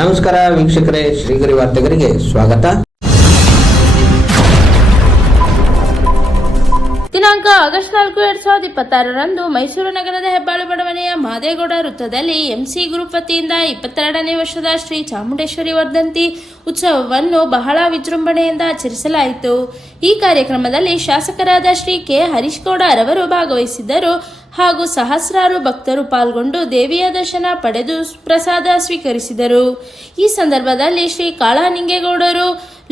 ನಮಸ್ಕಾರ ವೀಕ್ಷಕರೇ, ಶ್ರೀಗರಿ ವಾರ್ತೆಗರಿಗೆ ಸ್ವಾಗತ. ದಿನಾಂಕ ಆಗಸ್ಟ್ 4, 2026ರಂದು ಮೈಸೂರು ನಗರದ ಹೆಬ್ಬಾಳು ಬಡಾವಣೆಯ ಮಾದೇಗೌಡ ವೃತ್ತದಲ್ಲಿ ಎಂಸಿ ಗ್ರೂಪ್ ವತಿಯಿಂದ 22ನೇ ವರ್ಷದ ಶ್ರೀ ಚಾಮುಂಡೇಶ್ವರಿ ವರ್ಧಂತಿ ಉತ್ಸವವನ್ನು ಬಹಳ ವಿಜೃಂಭಣೆಯಿಂದ ಆಚರಿಸಲಾಯಿತು. ಈ ಕಾರ್ಯಕ್ರಮದಲ್ಲಿ ಶಾಸಕರಾದ ಶ್ರೀ ಕೆ ಹರೀಶ್ ಗೌಡ ರವರು ಭಾಗವಹಿಸಿದ್ದರು ಹಾಗೂ ಸಹಸ್ರಾರು ಭಕ್ತರು ಪಾಲ್ಗೊಂಡು ದೇವಿಯ ದರ್ಶನ ಪಡೆದು ಪ್ರಸಾದ ಸ್ವೀಕರಿಸಿದರು. ಈ ಸಂದರ್ಭದಲ್ಲಿ ಶ್ರೀ ಕಾಳನಿಂಗೇಗೌಡರು,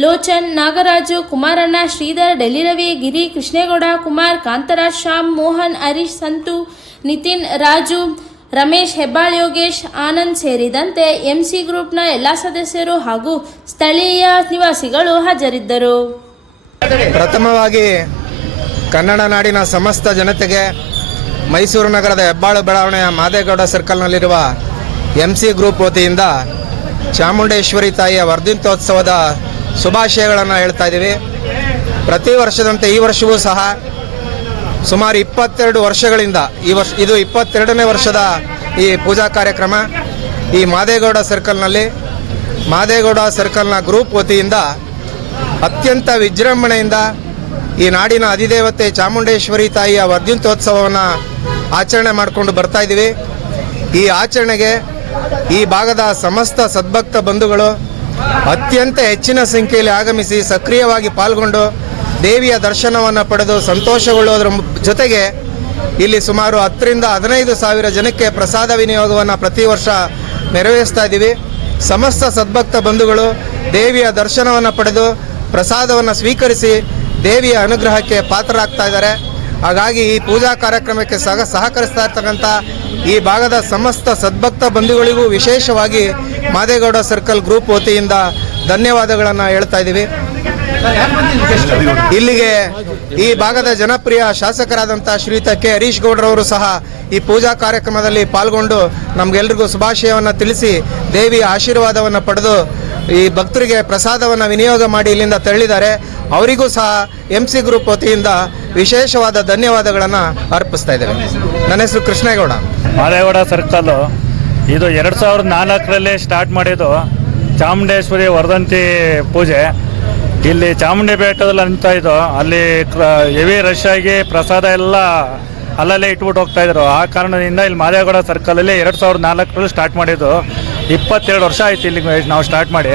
ಲೋಚನ್, ನಾಗರಾಜು, ಕುಮಾರಣ್ಣ, ಶ್ರೀಧರ್, ಡೆಲ್ಲಿರವಿ, ಗಿರಿ, ಕೃಷ್ಣೇಗೌಡ, ಕುಮಾರ್, ಕಾಂತರಾಜ್, ಶ್ಯಾಮ್, ಮೋಹನ್, ಹರೀಶ್, ಸಂತು, ನಿತಿನ್, ರಾಜು, ರಮೇಶ್, ಹೆಬ್ಬಾಳ್, ಯೋಗೇಶ್, ಆನಂದ್ ಸೇರಿದಂತೆ ಎಂಸಿ ಗ್ರೂಪ್ನ ಎಲ್ಲ ಸದಸ್ಯರು ಹಾಗೂ ಸ್ಥಳೀಯ ನಿವಾಸಿಗಳು ಹಾಜರಿದ್ದರು. ಪ್ರಥಮವಾಗಿ ಕನ್ನಡ ನಾಡಿನ ಸಮಸ್ತ ಜನತೆಗೆ ಮೈಸೂರು ನಗರದ ಹೆಬ್ಬಾಳು ಬಡಾವಣೆಯ ಮಾದೇಗೌಡ ಸರ್ಕಲ್ನಲ್ಲಿರುವ ಎಂಸಿ ಗ್ರೂಪ್ ವತಿಯಿಂದ ಚಾಮುಂಡೇಶ್ವರಿ ತಾಯಿಯ ವರ್ಧಂತ್ಯೋತ್ಸವದ ಶುಭಾಶಯಗಳನ್ನು ಹೇಳ್ತಾ ಇದ್ದೀವಿ. ಪ್ರತಿ ವರ್ಷದಂತೆ ಈ ವರ್ಷವೂ ಸಹ ಸುಮಾರು 22 ವರ್ಷಗಳಿಂದ ಇದು 22ನೇ ವರ್ಷದ ಈ ಪೂಜಾ ಕಾರ್ಯಕ್ರಮ ಈ ಮಾದೇಗೌಡ ಸರ್ಕಲ್ನ ಗ್ರೂಪ್ ವತಿಯಿಂದ ಅತ್ಯಂತ ವಿಜೃಂಭಣೆಯಿಂದ ಈ ನಾಡಿನ ಅಧಿದೇವತೆ ಚಾಮುಂಡೇಶ್ವರಿ ತಾಯಿಯ ವರ್ಧಂತ್ಯೋತ್ಸವವನ್ನು ಆಚರಣೆ ಮಾಡಿಕೊಂಡು ಬರ್ತಾ ಇದ್ದೀವಿ. ಈ ಆಚರಣೆಗೆ ಈ ಭಾಗದ ಸಮಸ್ತ ಸದ್ಭಕ್ತ ಬಂಧುಗಳು ಅತ್ಯಂತ ಹೆಚ್ಚಿನ ಸಂಖ್ಯೆಯಲ್ಲಿ ಆಗಮಿಸಿ ಸಕ್ರಿಯವಾಗಿ ಪಾಲ್ಗೊಂಡು ದೇವಿಯ ದರ್ಶನವನ್ನು ಪಡೆದು ಸಂತೋಷಗೊಳ್ಳುವುದರ ಜೊತೆಗೆ ಇಲ್ಲಿ ಸುಮಾರು 10ರಿಂದ 15 ಸಾವಿರ ಜನಕ್ಕೆ ಪ್ರಸಾದ ವಿನಿಯೋಗವನ್ನು ಪ್ರತಿ ವರ್ಷ ನೆರವೇರಿಸ್ತಾ ಇದ್ದೀವಿ. ಸಮಸ್ತ ಸದ್ಭಕ್ತ ಬಂಧುಗಳು ದೇವಿಯ ದರ್ಶನವನ್ನು ಪಡೆದು ಪ್ರಸಾದವನ್ನು ಸ್ವೀಕರಿಸಿ ದೇವಿಯ ಅನುಗ್ರಹಕ್ಕೆ ಪಾತ್ರರಾಗ್ತಾ ಇದ್ದಾರೆ. ಹಾಗಾಗಿ ಈ ಪೂಜಾ ಕಾರ್ಯಕ್ರಮಕ್ಕೆ ಸಹಕರಿಸ್ತಾ ಇರ್ತಕ್ಕಂಥ ಈ ಭಾಗದ ಸಮಸ್ತ ಸದ್ಭಕ್ತ ಬಂಧುಗಳಿಗೂ ವಿಶೇಷವಾಗಿ ಮಾದೇಗೌಡ ಸರ್ಕಲ್ ಗ್ರೂಪ್ ವತಿಯಿಂದ ಧನ್ಯವಾದಗಳನ್ನು ಹೇಳ್ತಾ ಇದ್ದೀವಿ. ಇಲ್ಲಿಗೆ ಈ ಭಾಗದ ಜನಪ್ರಿಯ ಶಾಸಕರಾದಂಥ ಶ್ರೀಯುತ ಕೆ ಹರೀಶ್ ಗೌಡ್ರವರು ಸಹ ಈ ಪೂಜಾ ಕಾರ್ಯಕ್ರಮದಲ್ಲಿ ಪಾಲ್ಗೊಂಡು ನಮಗೆಲ್ಲರಿಗೂ ಶುಭಾಶಯವನ್ನು ತಿಳಿಸಿ ದೇವಿಯ ಆಶೀರ್ವಾದವನ್ನು ಪಡೆದು ಈ ಭಕ್ತರಿಗೆ ಪ್ರಸಾದವನ್ನು ವಿನಿಯೋಗ ಮಾಡಿ ಇಲ್ಲಿಂದ ತೆರಳಿದ್ದಾರೆ. ಅವರಿಗೂ ಸಹ ಎಂಸಿ ಗ್ರೂಪ್ ವತಿಯಿಂದ ವಿಶೇಷವಾದ ಧನ್ಯವಾದಗಳನ್ನು ಅರ್ಪಿಸ್ತಾ ಇದ್ದೇವೆ. ನನ್ನ ಹೆಸರು ಕೃಷ್ಣೇಗೌಡ. ಮಾದೇಗೌಡ ಸರ್ಕಲ್ಲು ಇದು 2004ರಲ್ಲಿ ಸ್ಟಾರ್ಟ್ ಮಾಡಿದ್ದು ಚಾಮುಂಡೇಶ್ವರಿ ವರ್ಧಂತಿ ಪೂಜೆ. ಇಲ್ಲಿ ಚಾಮುಂಡಿ ಬೆಟ್ಟದಲ್ಲಿ ಅಂತ ಇದು ಅಲ್ಲಿ ಹೆವಿ ರಶ್ ಆಗಿ ಪ್ರಸಾದ ಎಲ್ಲ ಅಲ್ಲಲ್ಲೇ ಇಟ್ಬಿಟ್ಟು ಹೋಗ್ತಾಯಿದ್ರು. ಆ ಕಾರಣದಿಂದ ಇಲ್ಲಿ ಮಾದೇಗೌಡ ಸರ್ಕಲಲ್ಲಿ 2004ರಲ್ಲಿ ಸ್ಟಾರ್ಟ್ ಮಾಡಿದ್ದು. 22 ವರ್ಷ ಆಯ್ತು ಇಲ್ಲಿ ನಾವು ಸ್ಟಾರ್ಟ್ ಮಾಡಿ.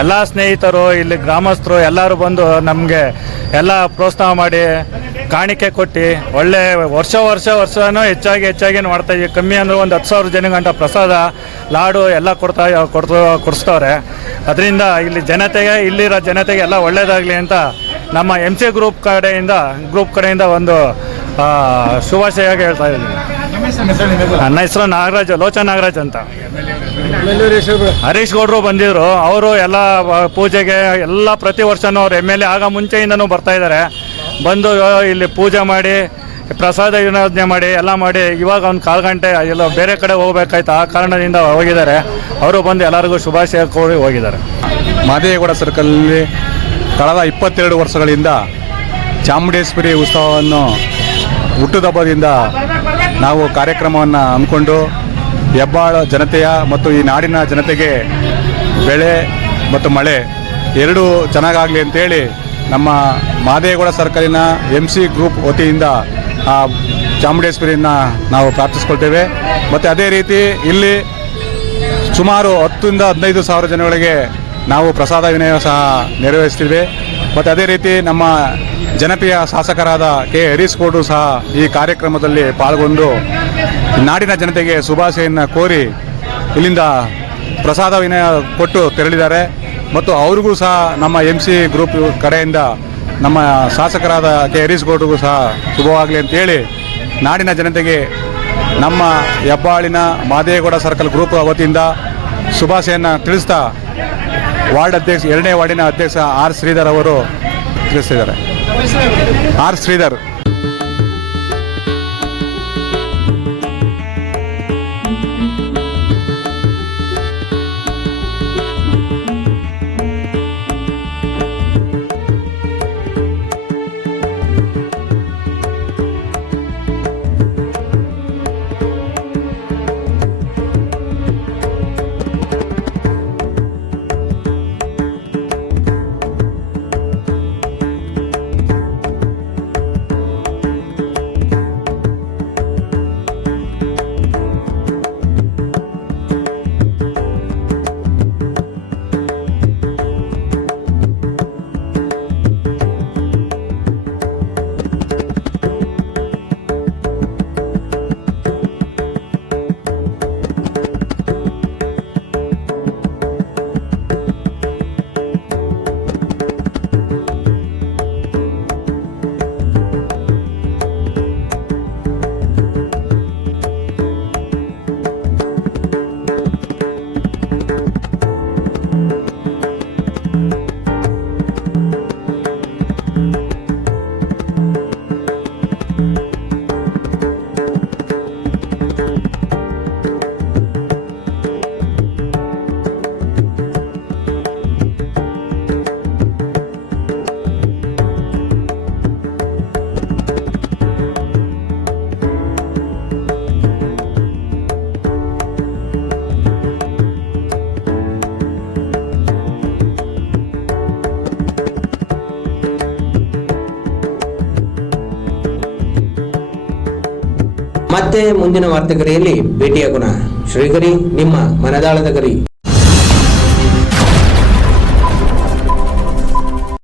ಎಲ್ಲ ಸ್ನೇಹಿತರು ಇಲ್ಲಿ ಗ್ರಾಮಸ್ಥರು ಎಲ್ಲರೂ ಬಂದು ನಮಗೆ ಎಲ್ಲ ಪ್ರೋತ್ಸಾಹ ಮಾಡಿ ಕಾಣಿಕೆ ಕೊಟ್ಟು ಒಳ್ಳೆ ವರ್ಷನೂ ಹೆಚ್ಚಾಗಿ ಮಾಡ್ತಾಯಿದ್ದೀವಿ. ಕಮ್ಮಿ ಅಂದರೆ ಒಂದು 10,000 ಜನಗಂಟ ಪ್ರಸಾದ ಲಾಡು ಎಲ್ಲ ಕೊಡಿಸ್ತವ್ರೆ. ಅದರಿಂದ ಇಲ್ಲಿರೋ ಜನತೆಗೆ ಎಲ್ಲ ಒಳ್ಳೆಯದಾಗಲಿ ಅಂತ ನಮ್ಮ ಎಂಸಿ ಗ್ರೂಪ್ ಕಡೆಯಿಂದ ಒಂದು ಶುಭಾಶಯವಾಗಿ ಹೇಳ್ತಾ ಇದ್ದೀನಿ. ನನ್ನ ಹೆಸರು ಲೋಚನ್ ನಾಗರಾಜ್ ಅಂತ. ಹರೀಶ್ ಗೌಡ್ರು ಬಂದಿದ್ರು. ಅವರು ಎಲ್ಲ ಪೂಜೆಗೆ ಎಲ್ಲ ಪ್ರತಿ ವರ್ಷನೂ ಅವ್ರು MLA ಆಗ ಮುಂಚೆಯಿಂದನೂ ಬರ್ತಾ ಇದ್ದಾರೆ. ಬಂದು ಇಲ್ಲಿ ಪೂಜೆ ಮಾಡಿ ಪ್ರಸಾದ ವಿನಿಯೋಜನೆ ಮಾಡಿ ಎಲ್ಲ ಮಾಡಿ ಇವಾಗ ಒಂದು 1/4 ಗಂಟೆ ಎಲ್ಲ ಬೇರೆ ಕಡೆ ಹೋಗ್ಬೇಕಾಯ್ತು. ಆ ಕಾರಣದಿಂದ ಹೋಗಿದ್ದಾರೆ. ಅವರು ಬಂದು ಎಲ್ಲರಿಗೂ ಶುಭಾಶಯ ಕೋರಿ ಹೋಗಿದ್ದಾರೆ. ಮಾದೇಗೌಡ ಸರ್ಕಲಲ್ಲಿ ಕಳೆದ 22 ವರ್ಷಗಳಿಂದ ಚಾಮುಂಡೇಶ್ವರಿ ಉತ್ಸವವನ್ನು ಹುಟ್ಟುಹಬ್ಬದಿಂದ ನಾವು ಕಾರ್ಯಕ್ರಮವನ್ನು ಹಮ್ಮಿಕೊಂಡು ಹೆಬ್ಬಾಳು ಜನತೆಯ ಮತ್ತು ಈ ನಾಡಿನ ಜನತೆಗೆ ಬೆಳೆ ಮತ್ತು ಮಳೆ ಎರಡೂ ಚೆನ್ನಾಗಾಗಲಿ ಅಂತೇಳಿ ನಮ್ಮ ಮಾದೇಗೌಡ ಸರ್ಕಲಿನ ಎಂಸಿ ಗ್ರೂಪ್ ವತಿಯಿಂದ ಚಾಮುಂಡೇಶ್ವರಿಯನ್ನು ನಾವು ಪ್ರಾರ್ಥಿಸ್ಕೊಳ್ತೇವೆ. ಮತ್ತು ಅದೇ ರೀತಿ ಇಲ್ಲಿ ಸುಮಾರು 10ರಿಂದ 15 ಸಾವಿರ ಜನಗಳಿಗೆ ನಾವು ಪ್ರಸಾದ ವಿನಿಯೋಗ ಸಹ ನೆರವೇರಿಸ್ತೀವಿ. ಮತ್ತು ಅದೇ ರೀತಿ ನಮ್ಮ ಜನಪ್ರಿಯ ಶಾಸಕರಾದ ಕೆ ಹರೀಶ್ ಗೌಡರು ಸಹ ಈ ಕಾರ್ಯಕ್ರಮದಲ್ಲಿ ಪಾಲ್ಗೊಂಡು ನಾಡಿನ ಜನತೆಗೆ ಶುಭಾಶಯನ್ನು ಕೋರಿ ಇಲ್ಲಿಂದ ಪ್ರಸಾದ ವಿನಿಯೋಗ ಕೊಟ್ಟು ತೆರಳಿದ್ದಾರೆ. ಮತ್ತು ಅವ್ರಿಗೂ ಸಹ ನಮ್ಮ ಎಂಸಿ ಗ್ರೂಪ್ ಕಡೆಯಿಂದ ನಮ್ಮ ಶಾಸಕರಾದ ಕೆ ಹರೀಶ್ ಗೌಡರಿಗೂ ಸಹ ಶುಭವಾಗಲಿ ಅಂತೇಳಿ ನಾಡಿನ ಜನತೆಗೆ ನಮ್ಮ ಹೆಬ್ಬಾಳಿನ ಮಾದೇಗೌಡ ಸರ್ಕಲ್ ಗ್ರೂಪ್ ವತಿಯಿಂದ ಶುಭಾಶಯನ್ನು ತಿಳಿಸ್ತಾ ವಾರ್ಡ್ ಅಧ್ಯಕ್ಷ 2ನೇ ವಾರ್ಡಿನ ಅಧ್ಯಕ್ಷ ಆರ್ ಶ್ರೀಧರ್ ಅವರು ತಿಳಿಸ್ತಿದ್ದಾರೆ. ಆರ್ ಶ್ರೀಧರ್. ಮತ್ತೆ ಮುಂದಿನ ವಾರ್ತೆಗರಿಯಲ್ಲಿ ಭೇಟಿಯಾಗೋಣ. ಶ್ರೀಗರಿ, ನಿಮ್ಮ ಮನದಾಳದ ಗರಿ.